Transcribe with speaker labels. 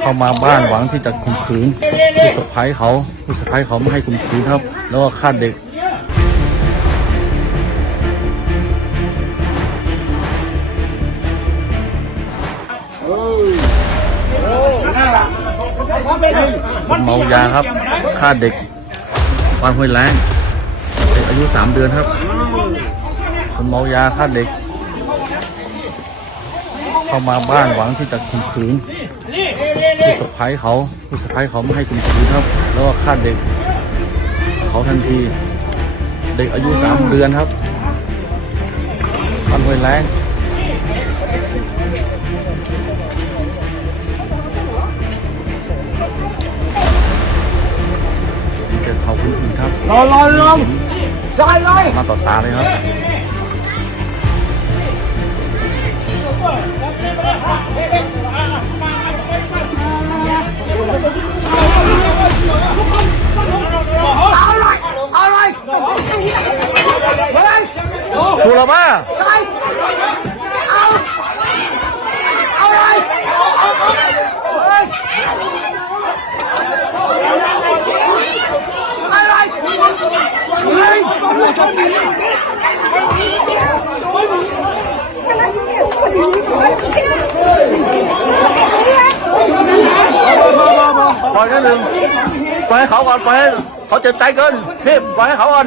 Speaker 1: เข้ามาบ้านหวังที่จะข่มขืนลูกสะพ้ายเขาลูกสะพ้ายเขาไม่ให้ข่มขืนครับ แล้วก็ฆ่าเด็กคนเมายาครับฆ่าเด็กบ้านห้วยแรงเด็กอายุสามเดือนครับคนเมายาฆ่าเด็ก เข้ามาบ้านหวังที่จะข่มขืน ลูกสะพ้ายเขาลูกสะพ้ายเขาไม่ให้ข่มขืนครับ แล้วก็ฆ่าเด็ก เขาทันที เด็กอายุสามเดือนครับบ้านห้วยแรงเกิดเขาคนอื่นครับ
Speaker 2: รอรอลมซอยเลย
Speaker 1: มาต่อตาเลยครับ
Speaker 3: ชูละมาซอยเอาเอาเลยเอาเลย
Speaker 4: ปล่อยนิดนึงปล่อยให้เขาก่อนปล่อยให้เขาเจ็บใจเกินพี่ปล่อยให้เขาก่อน